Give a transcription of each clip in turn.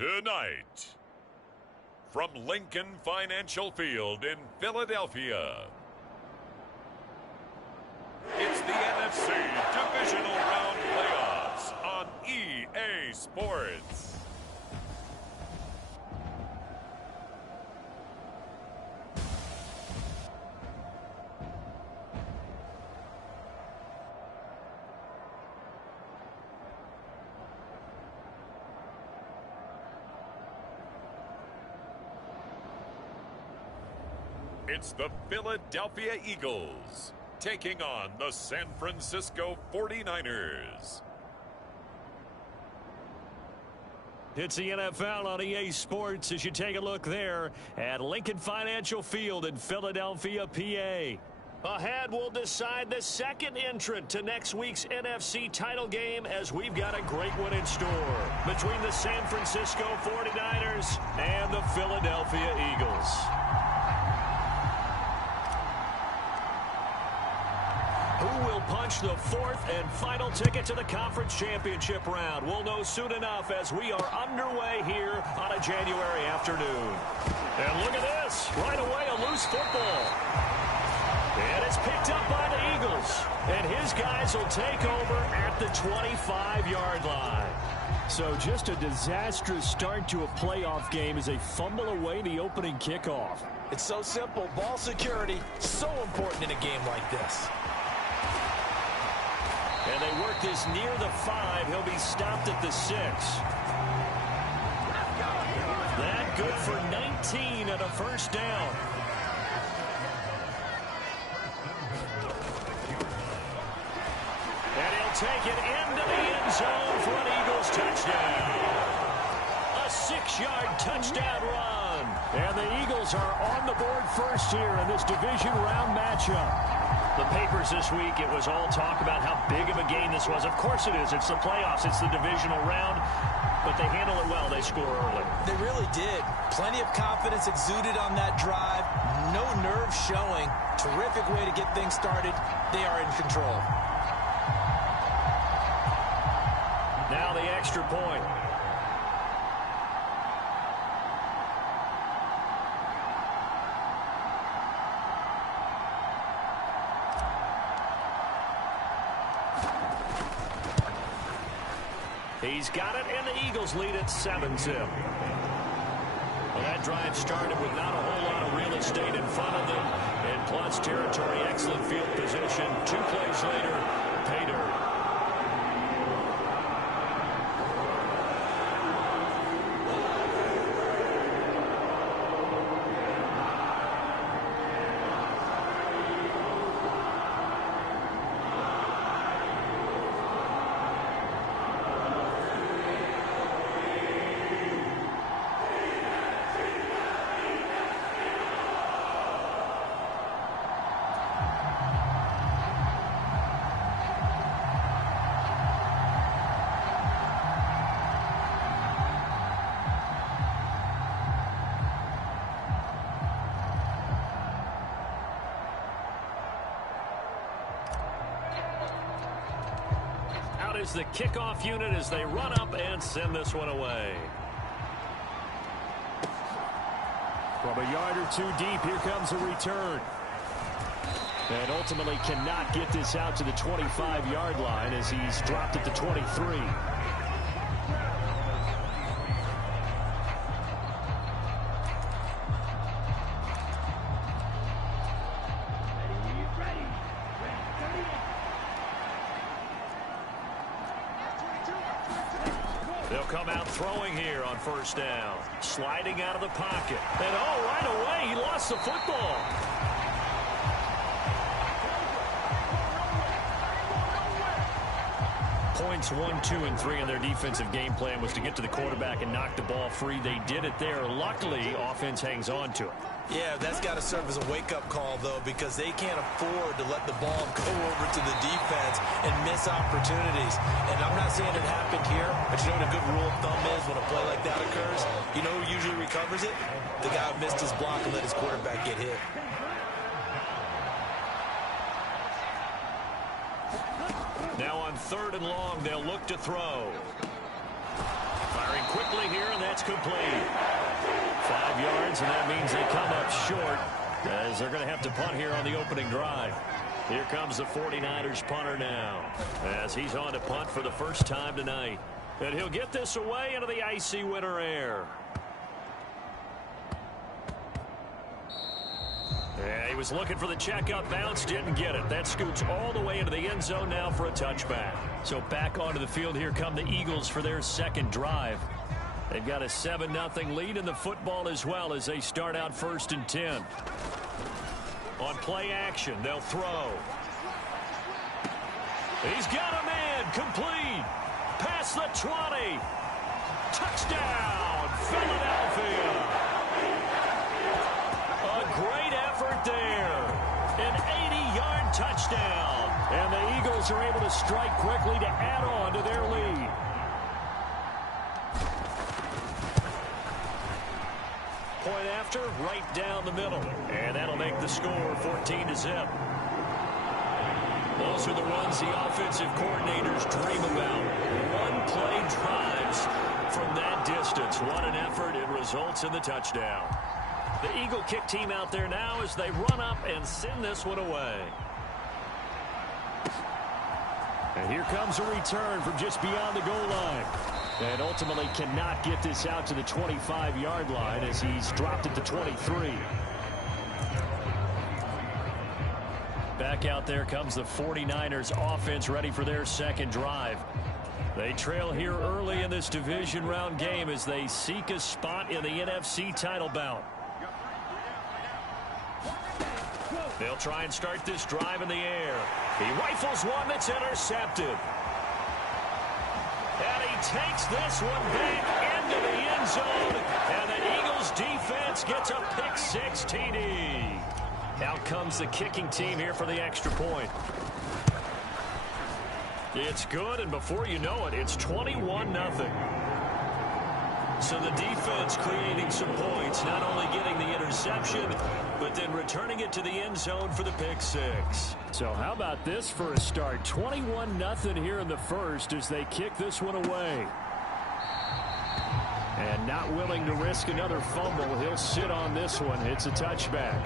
Tonight, from Lincoln Financial Field in Philadelphia, it's the NFC Divisional Round Playoffs on EA Sports. It's the Philadelphia Eagles taking on the San Francisco 49ers. It's the NFL on EA Sports as you take a look there at Lincoln Financial Field in Philadelphia, PA. Ahead, we'll decide the second entrant to next week's NFC title game as we've got a great one in store between the San Francisco 49ers and the Philadelphia Eagles. Who will punch the fourth and final ticket to the conference championship round? We'll know soon enough as we are underway here on a January afternoon. And look at this. Right away, a loose football. And it's picked up by the Eagles. And his guys will take over at the 25-yard line. So just a disastrous start to a playoff game as they fumble away the opening kickoff. It's so simple. Ball security, so important in a game like this. And they work this near the 5. He'll be stopped at the 6. That good for 19 and a first down. And he'll take it into the end zone for an Eagles touchdown. A 6-yard touchdown run. And the Eagles are on the board first here in this division round matchup. The papers this week, it was all talk about how big of a game this was. Of course it is. It's the playoffs. It's the divisional round. But they handle it well. They score early. They really did. Plenty of confidence exuded on that drive. No nerves showing. Terrific way to get things started. They are in control. Now the extra point. He's got it, and the Eagles lead at 7-0. Well, that drive started with not a whole lot of real estate in front of them. In plus territory, excellent field position. 2 plays later, pay dirt. Is the kickoff unit as they run up and send this one away. From a yard or 2 deep, here comes a return. And ultimately cannot get this out to the 25-yard line as he's dropped at the 23. They'll come out throwing here on first down. Sliding out of the pocket. And right away, he lost the football. Points 1, 2, and 3 in their defensive game plan was to get to the quarterback and knock the ball free. They did it there. Luckily, offense hangs on to it. Yeah, that's got to serve as a wake-up call, though, because they can't afford to let the ball go over to the defense and miss opportunities. And I'm not saying it happened here, but you know what a good rule of thumb is when a play like that occurs? You know who usually recovers it? The guy who missed his block and let his quarterback get hit. Now on 3rd and long, they'll look to throw. Firing quickly here, and that's complete. 5 yards, and that means they come up short as they're going to have to punt here on the opening drive. Here comes the 49ers punter now as he's on to punt for the first time tonight. And he'll get this away into the icy winter air. Yeah, he was looking for the checkup bounce, didn't get it. That scoots all the way into the end zone now for a touchback. So back onto the field, here come the Eagles for their second drive. They've got a 7-0 lead in the football as well as they start out 1st and 10. On play action, they'll throw. He's got a man, complete. Past the 20. Touchdown, Philadelphia. A great effort there. An 80-yard touchdown. And the Eagles are able to strike quickly to add on to their lead. Point after, right down the middle. And that'll make the score 14-0. Those are the runs the offensive coordinators dream about. One-play drives from that distance. What an effort. It results in the touchdown. The Eagle kick team out there now as they run up and send this one away. And here comes a return from just beyond the goal line. And ultimately cannot get this out to the 25-yard line as he's dropped at the 23. Back out there comes the 49ers offense ready for their second drive. They trail here early in this division round game as they seek a spot in the NFC title bout. They'll try and start this drive in the air. He rifles one that's intercepted. And he takes this one back into the end zone. And the Eagles defense gets a pick-6 TD. Out comes the kicking team here for the extra point. It's good, and before you know it, it's 21-0. So the defense creating some points, not only getting the interception, but then returning it to the end zone for the pick-6. So how about this for a start? 21-0 here in the first as they kick this one away. And not willing to risk another fumble. He'll sit on this one. It's a touchback.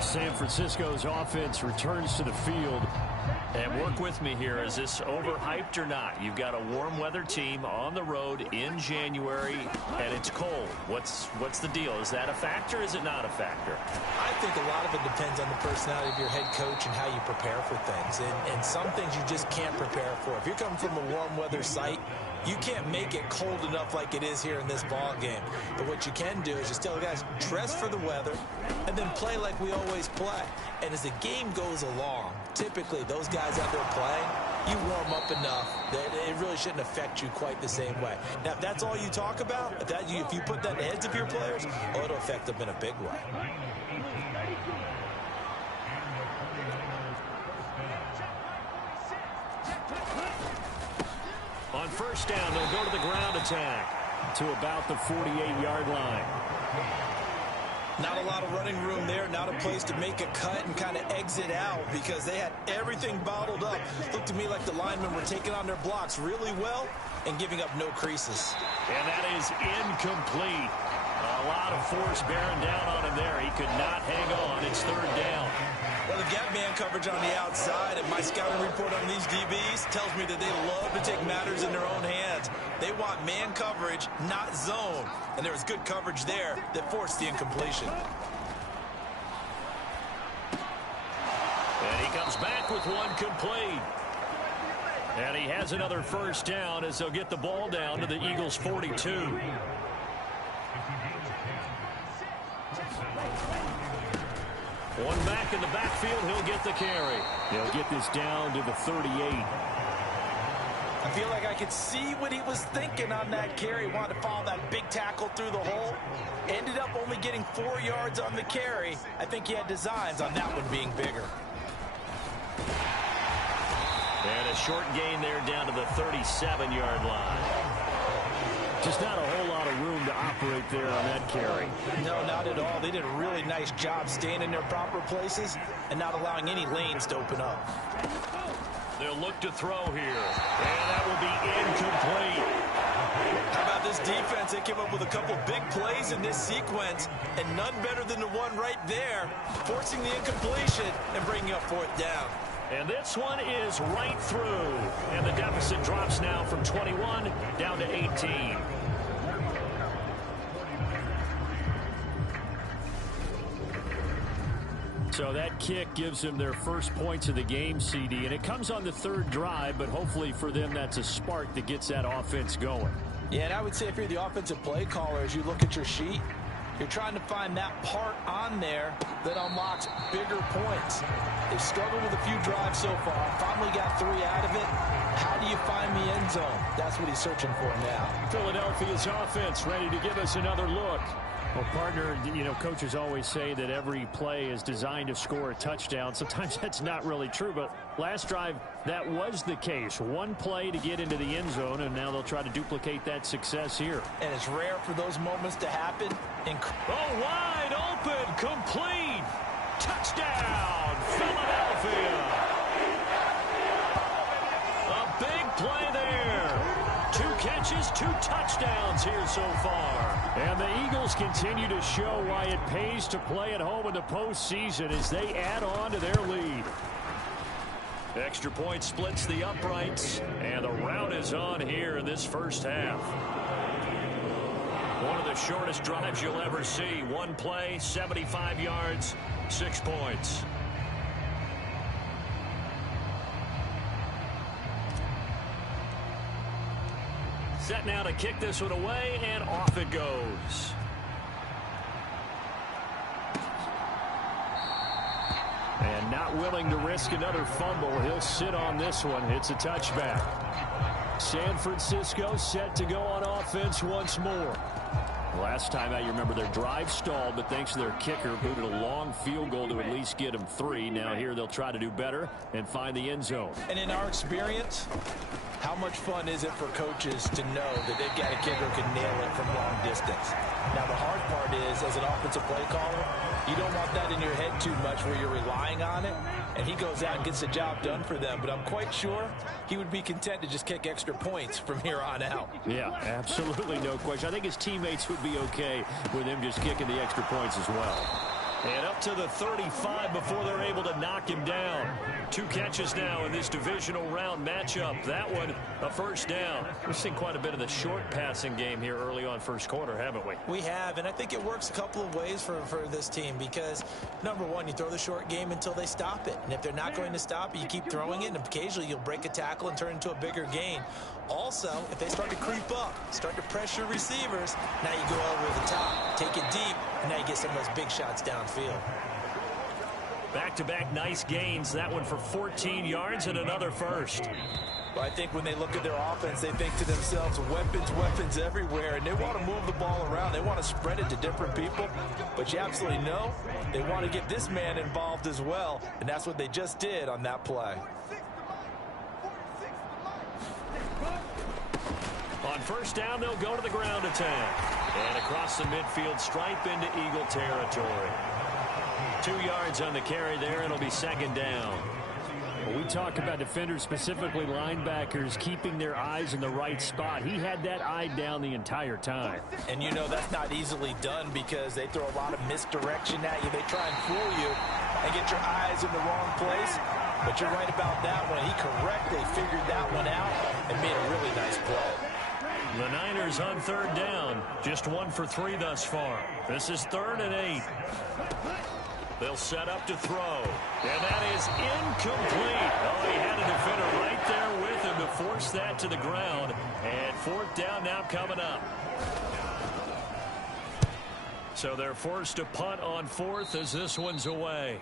San Francisco's offense returns to the field. And work with me here. Is this overhyped or not? You've got a warm weather team on the road in January, and it's cold. What's the deal? Is that a factor? Is it not a factor? I think a lot of it depends on the personality of your head coach and how you prepare for things. And some things you just can't prepare for. If you're coming from a warm weather site, you can't make it cold enough like it is here in this ball game. But what you can do is just tell the guys, dress for the weather and then play like we always play. And as the game goes along, typically those guys out there playing, you warm up enough that it really shouldn't affect you quite the same way. Now, if that's all you talk about, if you put that in the heads of your players, it'll affect them in a big way. On first down, they'll go to the ground attack to about the 48-yard line. Not a lot of running room there, not a place to make a cut and kind of exit out because they had everything bottled up. Looked to me like the linemen were taking on their blocks really well and giving up no creases. And that is incomplete. A lot of force bearing down on him there. He could not hang on. It's third down. Well, the gap man coverage on the outside, and my scouting report on these DBs tells me that they love to take matters in their own hands. They want man coverage, not zone. And there was good coverage there that forced the incompletion. And he comes back with one complete. And he has another first down as they'll get the ball down to the Eagles' 42. One back in the backfield, he'll get the carry. He'll get this down to the 38. I feel like I could see what he was thinking on that carry. Wanted to follow that big tackle through the hole. Ended up only getting 4 yards on the carry. I think he had designs on that one being bigger. And a short gain there down to the 37-yard line. Just not a whole lot of room to operate there on that carry. No, not at all. They did a really nice job staying in their proper places and not allowing any lanes to open up. They'll look to throw here. And that will be incomplete. How about this defense? They came up with a couple big plays in this sequence, and none better than the one right there, forcing the incompletion and bringing up 4th down. And this one is right through. And the deficit drops now from 21 down to 18. So that kick gives them their first points of the game, CD, and it comes on the 3rd drive, but hopefully for them that's a spark that gets that offense going. Yeah, and I would say if you're the offensive play caller, as you look at your sheet, you're trying to find that part on there that unlocks bigger points. They've struggled with a few drives so far. Finally got 3 out of it. How do you find the end zone? That's what he's searching for now. Philadelphia's offense ready to give us another look. Well, partner, you know, coaches always say that every play is designed to score a touchdown. Sometimes that's not really true, but last drive, that was the case. One play to get into the end zone, and now they'll try to duplicate that success here. And it's rare for those moments to happen. Oh, wide open, complete. Touchdown, Philadelphia. A big play there. 2 catches, 2 touchdowns here so far. And the Eagles continue to show why it pays to play at home in the postseason as they add on to their lead. Extra point splits the uprights, and the rout is on here in this first half. One of the shortest drives you'll ever see. One play, 75 yards, 6 points. Set now to kick this one away, and off it goes. And not willing to risk another fumble. He'll sit on this one. It's a touchback. San Francisco set to go on offense once more. Last time out, you remember their drive stalled, but thanks to their kicker, booted a long field goal to at least get them 3. Now here they'll try to do better and find the end zone. And in our experience, how much fun is it for coaches to know that they've got a kicker who can nail it from long distance? Now, the hard part is, as an offensive play caller, you don't want that in your head too much where you're relying on it, and he goes out and gets the job done for them. But I'm quite sure he would be content to just kick extra points from here on out. Yeah, absolutely no question. I think his teammates would be okay with him just kicking the extra points as well. And up to the 35 before they're able to knock him down. 2 catches now in this divisional round matchup. That one, a first down. We've seen quite a bit of the short passing game here early on first quarter, haven't we? We have, and I think it works a couple of ways for this team because, number one, you throw the short game until they stop it. And if they're not going to stop it, you keep throwing it, and occasionally you'll break a tackle and turn it into a bigger gain. Also, if they start to creep up, start to pressure receivers, now you go over the top, take it deep, and now you get some of those big shots downfield. Back-to-back nice gains. That one for 14 yards and another first. Well, I think when they look at their offense, they think to themselves, weapons everywhere, and they want to move the ball around. They want to spread it to different people, but you absolutely know they want to get this man involved as well, and that's what they just did on that play. On first down, they'll go to the ground attack. And across the midfield stripe into Eagle territory. 2 yards on the carry there. It'll be second down. Well, we talk about defenders, specifically linebackers, keeping their eyes in the right spot. He had that eye down the entire time. And you know that's not easily done because they throw a lot of misdirection at you. They try and fool you and get your eyes in the wrong place. But you're right about that one. He correctly figured that one out and made a really nice play. The Niners on third down. Just 1 for 3 thus far. This is 3rd and 8. They'll set up to throw. And that is incomplete. Oh, he had a defender right there with him to force that to the ground. And 4th down now coming up. So they're forced to punt on 4th as this one's away.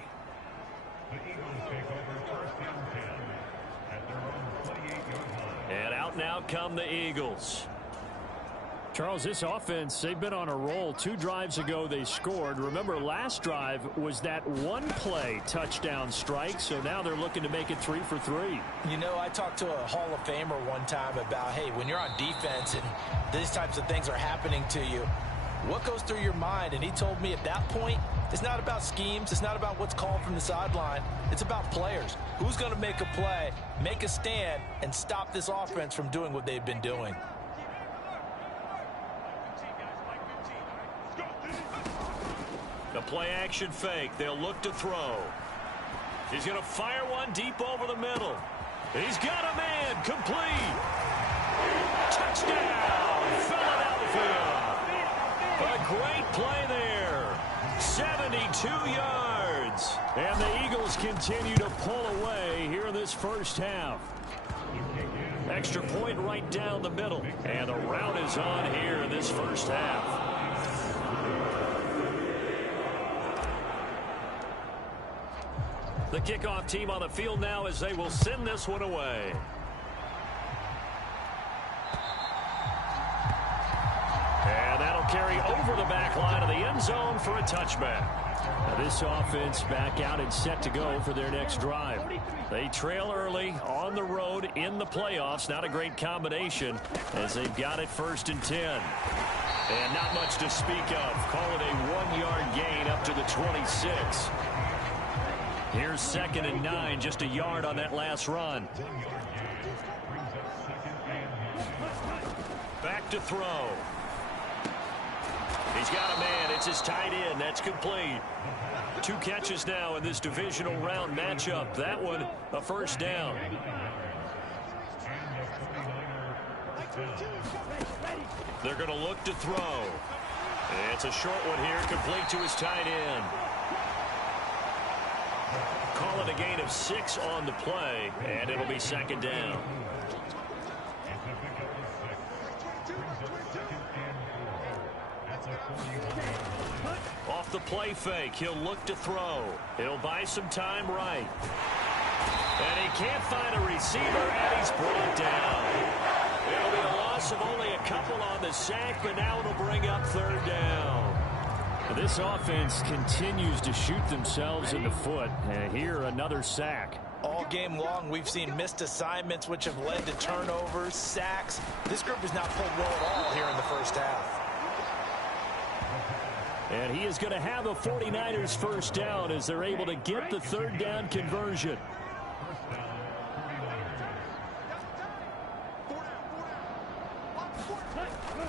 And out now come the Eagles. Charles, this offense, they've been on a roll. 2 drives ago, they scored. Remember, last drive was that one-play touchdown strike, so now they're looking to make it 3 for 3. You know, I talked to a Hall of Famer one time about, hey, when you're on defense and these types of things are happening to you, what goes through your mind? And he told me at that point, it's not about schemes. It's not about what's called from the sideline. It's about players. Who's going to make a play, make a stand, and stop this offense from doing what they've been doing? The play action fake. They'll look to throw. He's going to fire one deep over the middle. He's got a man. Complete. Touchdown, Philadelphia. A great play there. 72 yards. And the Eagles continue to pull away here in this first half. Extra point right down the middle. And the route is on here in this first half. The kickoff team on the field now as they will send this one away. And that'll carry over the back line of the end zone for a touchback. Now this offense back out and set to go for their next drive. They trail early on the road in the playoffs. Not a great combination as they've got it 1st and 10. And not much to speak of. Call it a 1-yard gain up to the 26. Here's 2nd and 9, just a yard on that last run. Back to throw. He's got a man. It's his tight end. That's complete. 2 catches now in this divisional round matchup. That one, a first down. They're going to look to throw. It's a short one here, complete to his tight end. Call it a gain of 6 on the play, and it'll be 2nd down. Off the play fake, he'll look to throw. He'll buy some time right. And he can't find a receiver, and he's brought down. It'll be a loss of only a couple on the sack, but now it'll bring up 3rd down. This offense continues to shoot themselves in the foot. And here, another sack. All game long, we've seen missed assignments, which have led to turnovers, sacks. This group has not played well at all here in the first half. And he is going to have a 49ers first down as they're able to get the 3rd down conversion.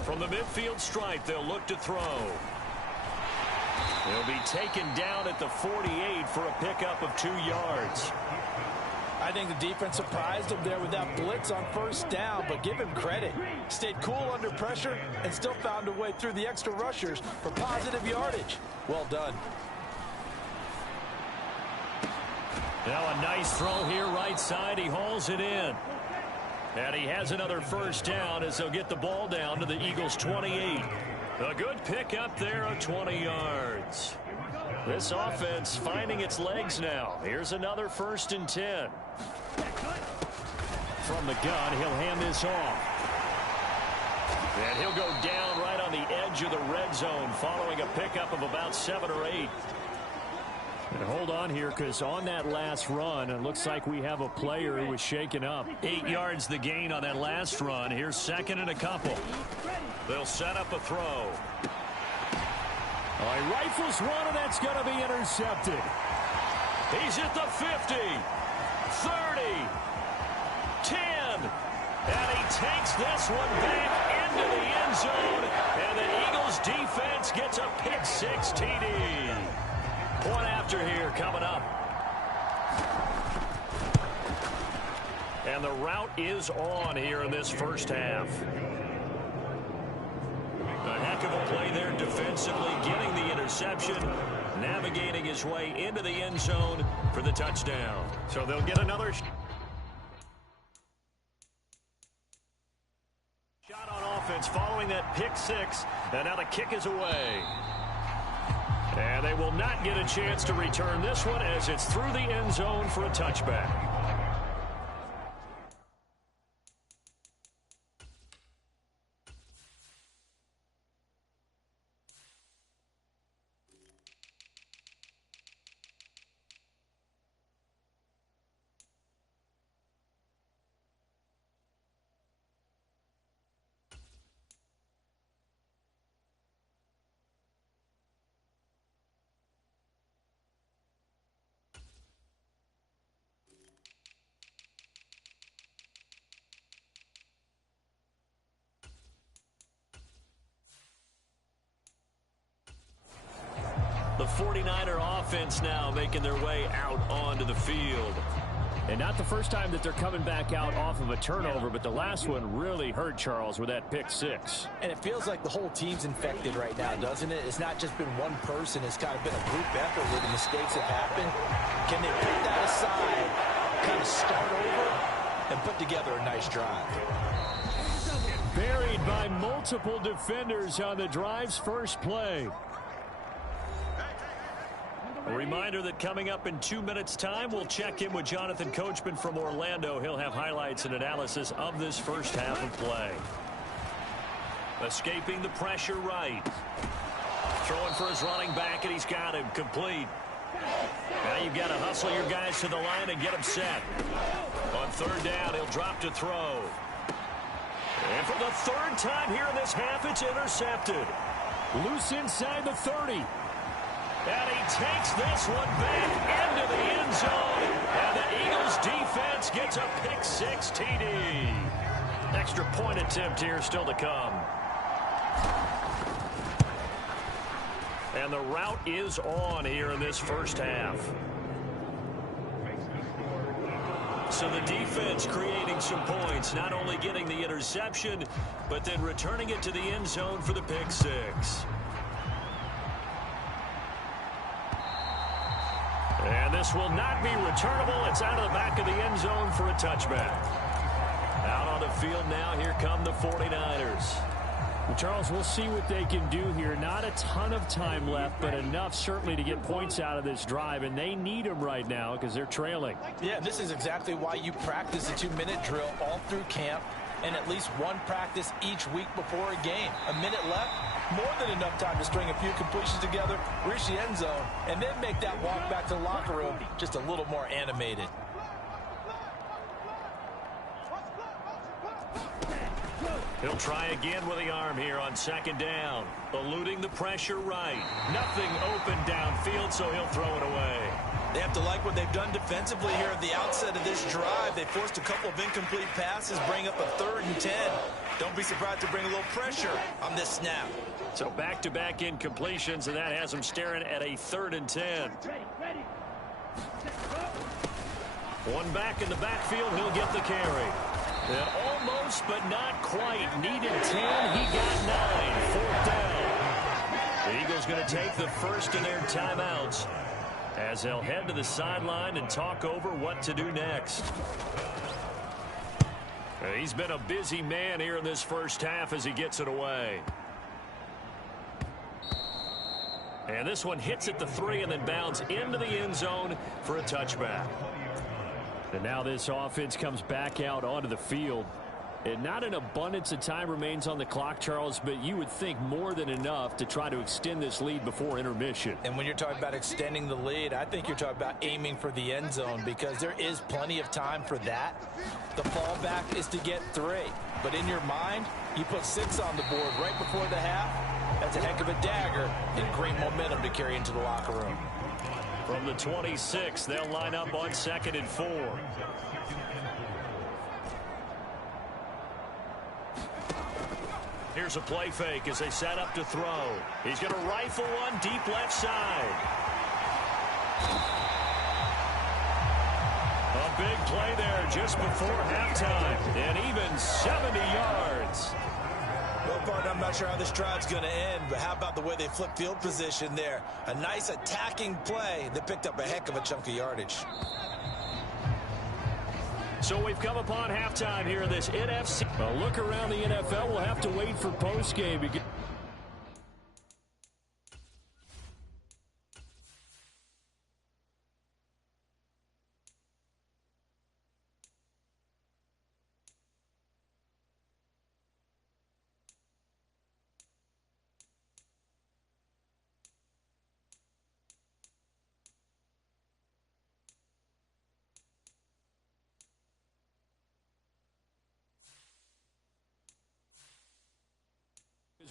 From the midfield stripe, they'll look to throw. He'll be taken down at the 48 for a pickup of 2 yards. I think the defense surprised him there with that blitz on 1st down, but give him credit. Stayed cool under pressure and still found a way through the extra rushers for positive yardage. Well done. Now a nice throw here right side. He hauls it in. And he has another first down as they'll get the ball down to the Eagles' 28. A good pickup there of 20 yards. This offense finding its legs now. Here's another 1st and 10. From the gun, he'll hand this off. And he'll go down right on the edge of the red zone following a pickup of about 7 or 8. And hold on here, because on that last run, it looks like we have a player who was shaken up. 8 yards the gain on that last run. Here's 2nd and a couple. They'll set up a throw. He rifles one, and that's going to be intercepted. He's at the 50, 30, 10, and he takes this one back into the end zone, and the Eagles defense gets a pick-6 TD. Point after here coming up. And the route is on here in this first half. A heck of a play there defensively, getting the interception, navigating his way into the end zone for the touchdown. So they'll get another shot on offense following that pick-6, and now the kick is away. And they will not get a chance to return this one as it's through the end zone for a touchback. 49er offense now making their way out onto the field. And not the first time that they're coming back out off of a turnover, but the last one really hurt, Charles, with that pick six. And it feels like the whole team's infected right now, doesn't it? It's not just been one person. It's kind of been a group effort where the mistakes have happened. Can they put that aside, kind of start over, and put together a nice drive? Buried by multiple defenders on the drive's first play. A reminder that coming up in 2 minutes' time, we'll check in with Jonathan Coachman from Orlando. He'll have highlights and analysis of this first half of play. Escaping the pressure right. Throwing for his running back, and he's got him complete. Now you've got to hustle your guys to the line and get them set. On third down, he'll drop to throw. And for the third time here in this half, it's intercepted. Loose inside the 30. And he takes this one back into the end zone. And the Eagles defense gets a pick six TD. Extra point attempt here still to come. And the route is on here in this first half. So the defense creating some points, not only getting the interception, but then returning it to the end zone for the pick six. And this will not be returnable. It's out of the back of the end zone for a touchback. Out on the field now, here come the 49ers. Well, Charles, we'll see what they can do here. Not a ton of time left, but enough certainly to get points out of this drive, and they need them right now because they're trailing. Yeah, this is exactly why you practice a 2-minute drill all through camp and at least one practice each week before a game. A minute left, more than enough time to string a few completions together, reach the end zone, and then make that walk back to the locker room just a little more animated. He'll try again with the arm here on second down. Eluding the pressure right. Nothing open downfield, so he'll throw it away. They have to like what they've done defensively here at the outset of this drive. They forced a couple of incomplete passes, bring up a 3rd and 10. Don't be surprised to bring a little pressure on this snap. So back-to-back incompletions, and that has them staring at a 3rd and 10. One back in the backfield, he'll get the carry. And almost, but not quite. Needed 10, he got 9. 4th down. The Eagles going to take the first of their timeouts as they'll head to the sideline and talk over what to do next. He's been a busy man here in this first half as he gets it away. And this one hits at the 3 and then bounds into the end zone for a touchback. And now this offense comes back out onto the field. And not an abundance of time remains on the clock, Charles, but you would think more than enough to try to extend this lead before intermission. And when you're talking about extending the lead, I think you're talking about aiming for the end zone because there is plenty of time for that. The fallback is to get 3. But in your mind, you put 6 on the board right before the half. That's a heck of a dagger and great momentum to carry into the locker room. From the 26, they'll line up on 2nd and 4. Here's a play fake as they set up to throw. He's going to rifle one deep left side. A big play there just before halftime. And even 70 yards. Well, partner, I'm not sure how this drive's going to end, but how about the way they flip field position there? A nice attacking play that picked up a heck of a chunk of yardage. So we've come upon halftime here in this NFC. A look around the NFL. We'll have to wait for postgame.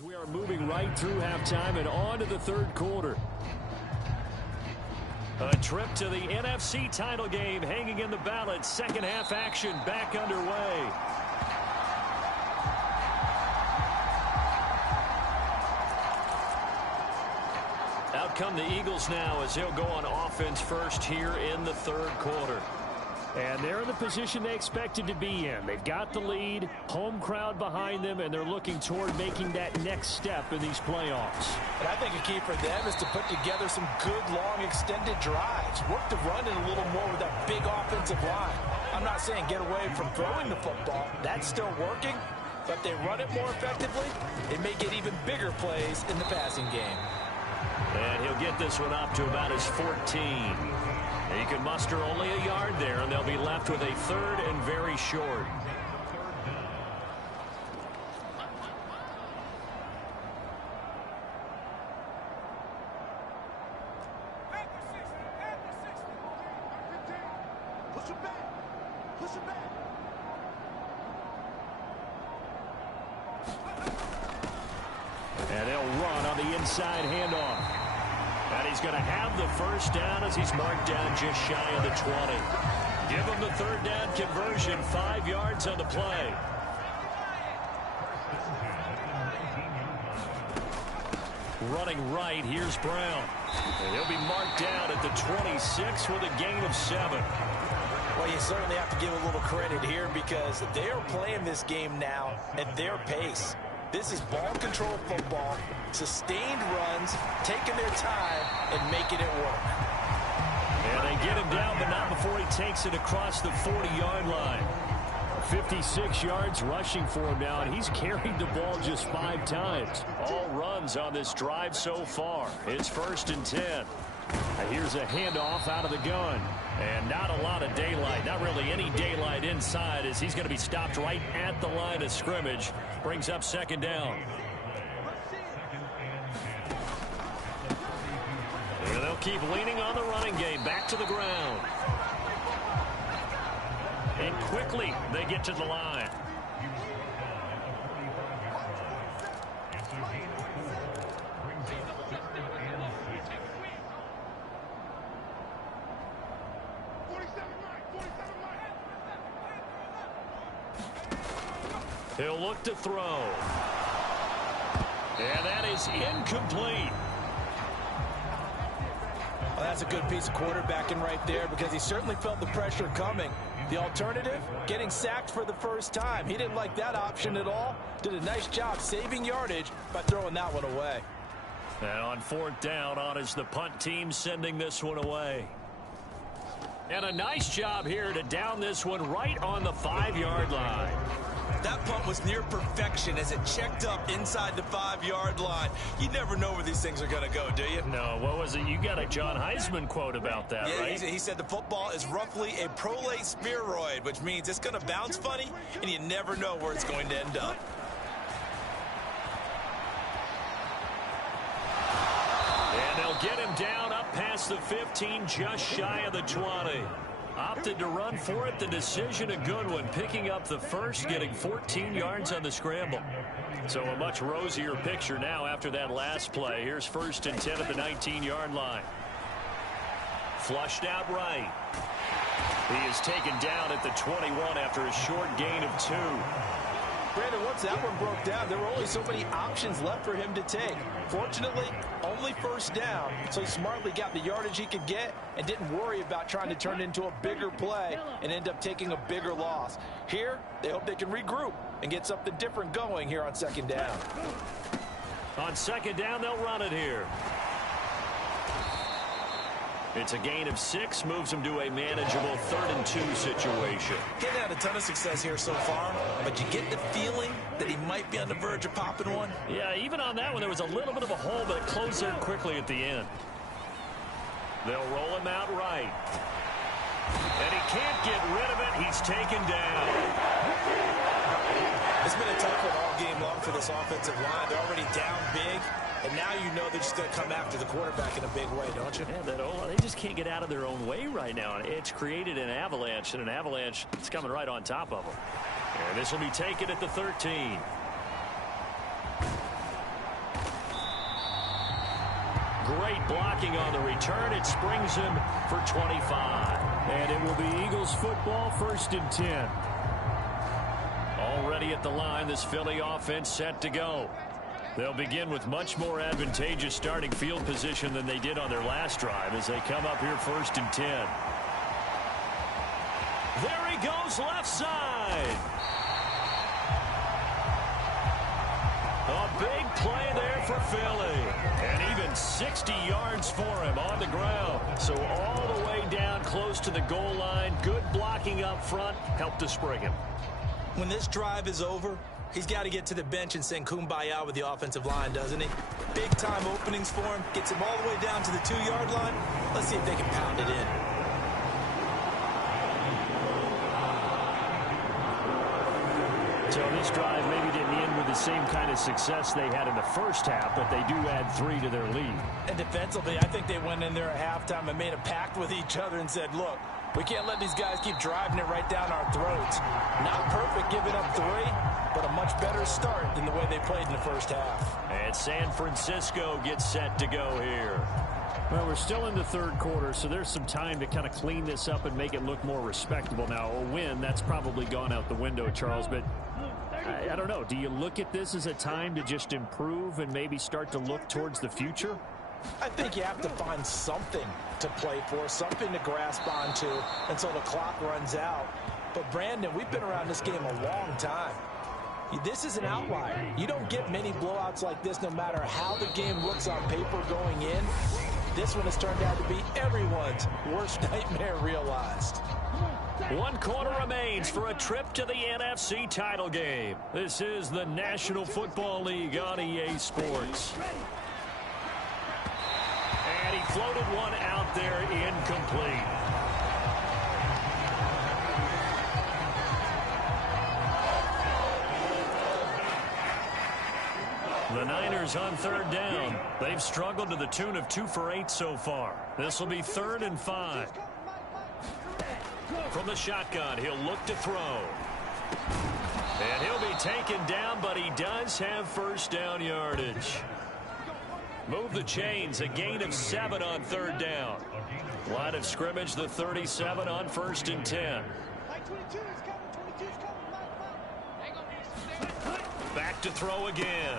We are moving right through halftime and on to the 3rd quarter. A trip to the NFC title game hanging in the balance. Second half action back underway. Out come the Eagles now as they'll go on offense first here in the third quarter. And they're in the position they expected to be in. They've got the lead, home crowd behind them, and they're looking toward making that next step in these playoffs. And I think a key for them is to put together some good, long, extended drives. Work the run in a little more with that big offensive line. I'm not saying get away from throwing the football. That's still working. But if they run it more effectively, it may get even bigger plays in the passing game. And he'll get this one up to about his 14. He can muster only a yard there, and they'll be left with a third and very short. And they'll run on the inside handoff. And he's going to have the first down as he's marked down just shy of the 20. Give him the third down conversion, 5 yards on the play. Running right, here's Brown. And he'll be marked down at the 26 with a gain of 7. Well, you certainly have to give a little credit here because they are playing this game now at their pace. This is ball control football, sustained runs, taking their time, and making it work. And they get him down, but not before he takes it across the 40-yard line. 56 yards rushing for him now, and he's carried the ball just 5 times. All runs on this drive so far. It's 1st and 10. Here's a handoff out of the gun. And not a lot of daylight. Not really any daylight inside as he's going to be stopped right at the line of scrimmage. Brings up 2nd down. And they'll keep leaning on the running game. Back to the ground. And quickly they get to the line. He'll look to throw. And that is incomplete. Well, that's a good piece of quarterbacking right there because he certainly felt the pressure coming. The alternative, getting sacked for the first time. He didn't like that option at all. Did a nice job saving yardage by throwing that one away. And on 4th down, on is the punt team sending this one away. And a nice job here to down this one right on the 5-yard line. That punt was near perfection as it checked up inside the 5-yard line. You never know where these things are going to go, do you? No, what was it? You got a John Heisman quote about that, yeah, right? He said the football is roughly a prolate spheroid, which means it's going to bounce funny, and you never know where it's going to end up. And they'll get him down up past the 15, just shy of the 20. Opted to run for it. The decision a good one. Picking up the first, getting 14 yards on the scramble. So a much rosier picture now after that last play. Here's 1st and 10 at the 19-yard line. Flushed out right. He is taken down at the 21 after a short gain of 2. Brandon, once that one broke down, there were only so many options left for him to take. Fortunately, only 1st down, so he smartly got the yardage he could get and didn't worry about trying to turn it into a bigger play and end up taking a bigger loss. Here, they hope they can regroup and get something different going here on 2nd down. On 2nd down, they'll run it here. It's a gain of 6, moves him to a manageable 3rd and 2 situation. He's had a ton of success here so far, but you get the feeling that he might be on the verge of popping one. Yeah, even on that one, there was a little bit of a hole, but it closed there quickly at the end. They'll roll him out right. And he can't get rid of it. He's taken down. It's been a tough one all game long for this offensive line. They're already down big. And now you know they're just going to come after the quarterback in a big way, don't you? Yeah, they just can't get out of their own way right now. It's created an avalanche, and an avalanche is coming right on top of them. And this will be taken at the 13. Great blocking on the return. It springs him for 25. And it will be Eagles football, 1st and 10. Already at the line, this Philly offense set to go. They'll begin with much more advantageous starting field position than they did on their last drive as they come up here 1st and 10. There he goes left side. A big play there for Philly. And even 60 yards for him on the ground. So all the way down close to the goal line. Good blocking up front. Helped to spring him. When this drive is over, he's got to get to the bench and sing kumbaya with the offensive line, doesn't he? Big-time openings for him. Gets him all the way down to the 2-yard line. Let's see if they can pound it in. So this drive maybe didn't end with the same kind of success they had in the first half, but they do add 3 to their lead. And defensively, I think they went in there at halftime and made a pact with each other and said, look, we can't let these guys keep driving it right down our throats. Not perfect giving up 3, but a much better start than the way they played in the first half. And San Francisco gets set to go here. Well, we're still in the third quarter, so there's some time to kind of clean this up and make it look more respectable. Now, a win, that's probably gone out the window, Charles, but I don't know. Do you look at this as a time to just improve and maybe start to look towards the future? I think you have to find something to play for, something to grasp onto until the clock runs out. But, Brandon, we've been around this game a long time. This is an outlier. You don't get many blowouts like this no matter how the game looks on paper going in. This one has turned out to be everyone's worst nightmare realized. 1 quarter remains for a trip to the NFC title game. This is the National Football League on EA Sports. And he floated one out there incomplete. The Niners on 3rd down. They've struggled to the tune of 2 for 8 so far. This will be 3rd and 5. From the shotgun, he'll look to throw. And he'll be taken down, but he does have first down yardage. Move the chains, a gain of 7 on 3rd down. Line of scrimmage, the 37 on 1st and 10. Back to throw again.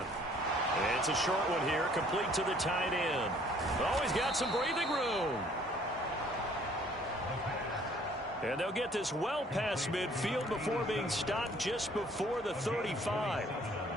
It's a short one here, complete to the tight end. Oh, he's got some breathing room. And they'll get this well past midfield before being stopped just before the 35.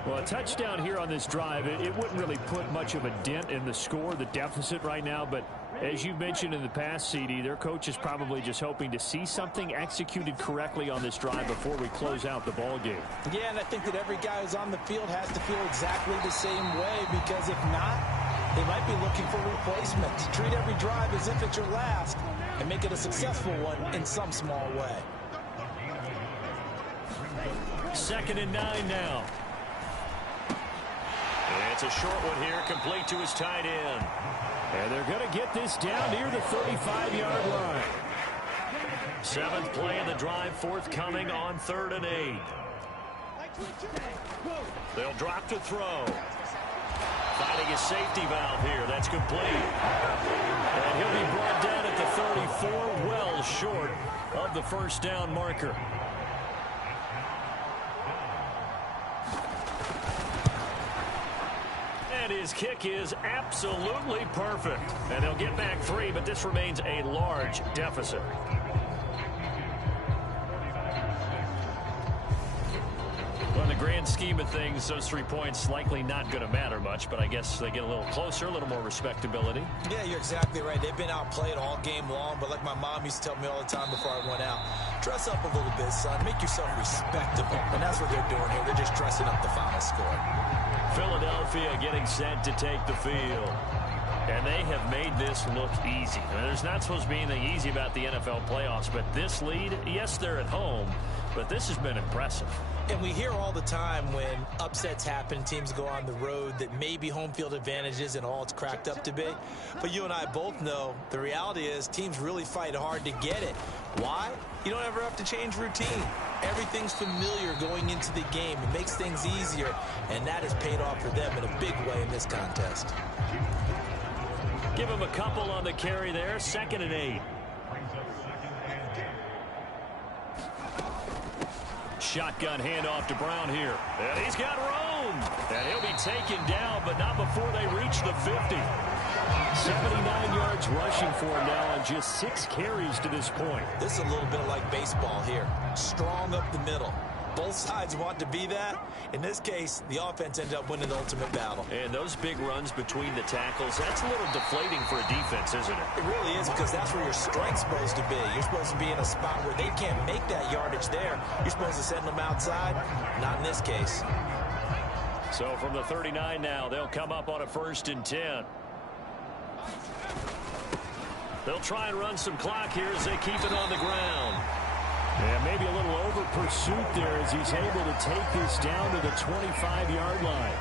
Well, a touchdown here on this drive, it wouldn't really put much of a dent in the score, the deficit right now. But as you've mentioned in the past, CD, their coach is probably just hoping to see something executed correctly on this drive before we close out the ball game. Yeah, and I think that every guy who's on the field has to feel exactly the same way, because if not, they might be looking for replacements. Treat every drive as if it's your last and make it a successful one in some small way. 2nd and 9 now. It's a short one here, complete to his tight end. And they're going to get this down near the 35-yard line. 7th play of the drive, forthcoming on 3rd and 8. They'll drop to throw. Finding a safety valve here. That's complete. And he'll be brought down at the 34, well short of the first down marker. And his kick is absolutely perfect. And they'll get back 3, but this remains a large deficit. Well, in the grand scheme of things, those 3 points likely not going to matter much, but I guess they get a little closer, a little more respectability. Yeah, you're exactly right. They've been outplayed all game long, but like my mom used to tell me all the time before I went out, dress up a little bit, son. Make yourself respectable. And that's what they're doing here. They're just dressing up the final score. Philadelphia getting set to take the field. And they have made this look easy. I mean, there's not supposed to be anything easy about the NFL playoffs, but this lead, yes, they're at home, but this has been impressive. And we hear all the time when upsets happen, teams go on the road, that maybe home field advantage isn't all it's cracked up to be. But you and I both know the reality is teams really fight hard to get it. Why? You don't ever have to change routine. Everything's familiar going into the game. It makes things easier, and that has paid off for them in a big way in this contest. Give him a couple on the carry there. 2nd and 8. shotgun handoff to Brown here. And he's got room. And he'll be taken down, but not before they reach the 50. 79 yards rushing for him now on just 6 carries to this point. This is a little bit like baseball here. Strong up the middle. Both sides want to be that. In this case, the offense ended up winning the ultimate battle. And those big runs between the tackles, that's a little deflating for a defense, isn't it? It really is, because that's where your strength's supposed to be. You're supposed to be in a spot where they can't make that yardage there. You're supposed to send them outside. Not in this case. So from the 39 now, they'll come up on a 1st and 10. They'll try and run some clock here as they keep it on the ground. Yeah, maybe a little over pursuit there as he's able to take this down to the 25-yard line.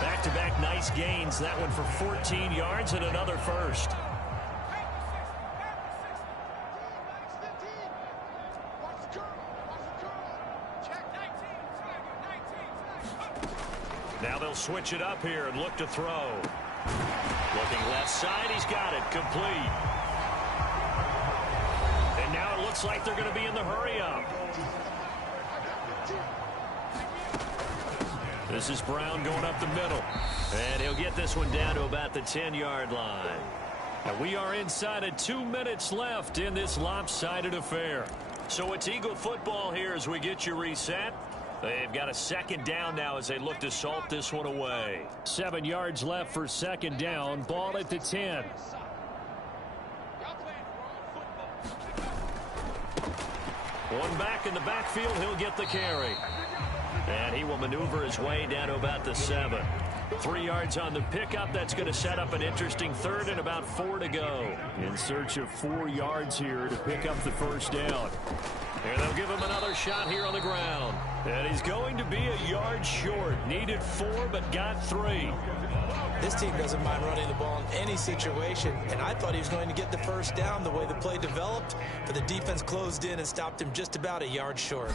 Back-to-back nice gains. That one for 14 yards and another first. Now they'll switch it up here and look to throw. Looking left side, he's got it. Complete. And now it looks like they're going to be in the hurry-up. This is Brown going up the middle. And he'll get this one down to about the 10-yard line. And we are inside of 2 minutes left in this lopsided affair. So it's Eagle football here as we get you reset. They've got a 2nd down now as they look to salt this one away. 7 yards left for 2nd down. Ball at the 10. One back in the backfield, he'll get the carry. And he will maneuver his way down to about the 7. 3 yards on the pickup. That's going to set up an interesting 3rd and about 4 to go. In search of 4 yards here to pick up the 1st down. And they'll give him another shot here on the ground. And he's going to be a yard short. Needed 4, but got 3. This team doesn't mind running the ball in any situation, and I thought he was going to get the 1st down the way the play developed, but the defense closed in and stopped him just about a yard short.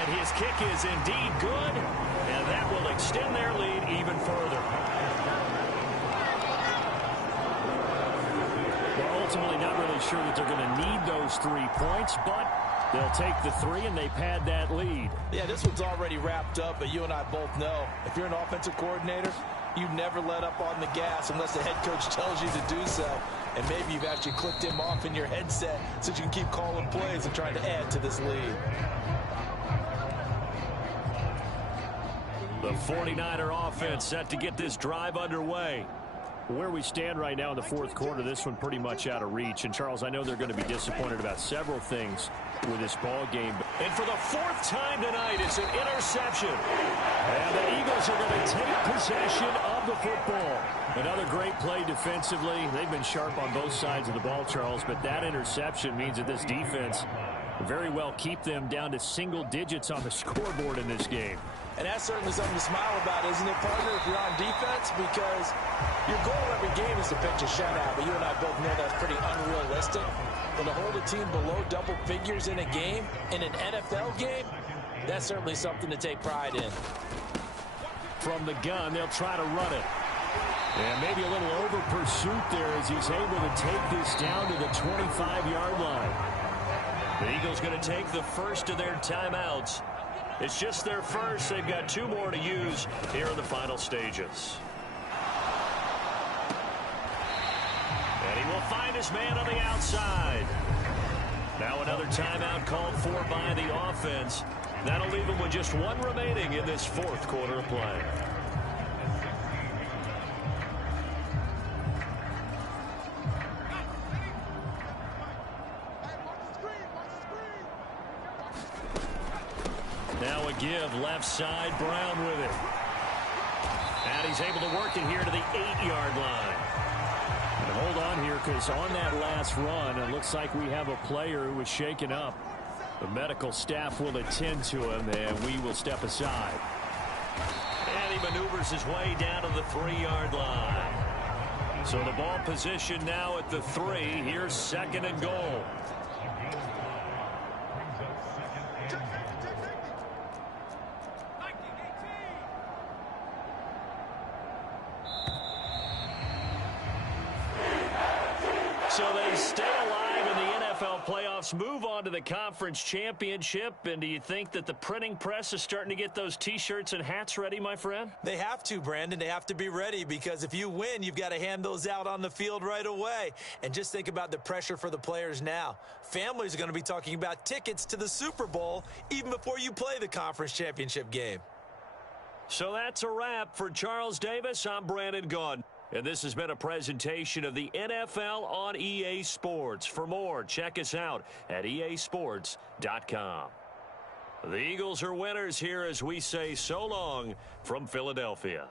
And his kick is indeed good, and that will extend their lead even further. Well, ultimately not really sure that they're going to need those 3 points, but they'll take the 3 and they pad that lead. Yeah, this one's already wrapped up, but you and I both know if you're an offensive coordinator, you never let up on the gas unless the head coach tells you to do so. And maybe you've actually clicked him off in your headset so you can keep calling plays and trying to add to this lead. The 49er offense set to get this drive underway. Where we stand right now in the 4th quarter, this one pretty much out of reach. And, Charles, I know they're going to be disappointed about several things with this ball game. And for the 4th time tonight, it's an interception. And the Eagles are going to take possession of the football. Another great play defensively. They've been sharp on both sides of the ball, Charles, but that interception means that this defense very well keep them down to single digits on the scoreboard in this game. And that's certainly something to smile about, isn't it, partner, if you're on defense? Because your goal every game is to pitch a shutout, but you and I both know that's pretty unrealistic. But to hold a team below double figures in a game, in an NFL game, that's certainly something to take pride in. From the gun, they'll try to run it. And maybe a little over pursuit there as he's able to take this down to the 25-yard line. The Eagles going to take the first of their timeouts. It's just their first. They've got 2 more to use here in the final stages. And he will find his man on the outside. Now another timeout called for by the offense. That'll leave them with just 1 remaining in this 4th quarter of play. Now a give left side, Brown with it. And he's able to work it here to the 8-yard line. And hold on here, because on that last run, it looks like we have a player who was shaken up. The medical staff will attend to him, and we will step aside. And he maneuvers his way down to the 3-yard line. So the ball position now at the 3. Here's 2nd and goal. So they stay alive in the NFL playoffs let's move on to the conference championship. And do you think that the printing press is starting to get those T-shirts and hats ready, my friend? They have to, Brandon. They have to be ready because if you win, you've got to hand those out on the field right away. And just think about the pressure for the players now. Families are going to be talking about tickets to the Super Bowl even before you play the conference championship game. So that's a wrap. For Charles Davis, I'm Brandon Gaudin. And this has been a presentation of the NFL on EA Sports. For more, check us out at easports.com. The Eagles are winners here as we say so long from Philadelphia.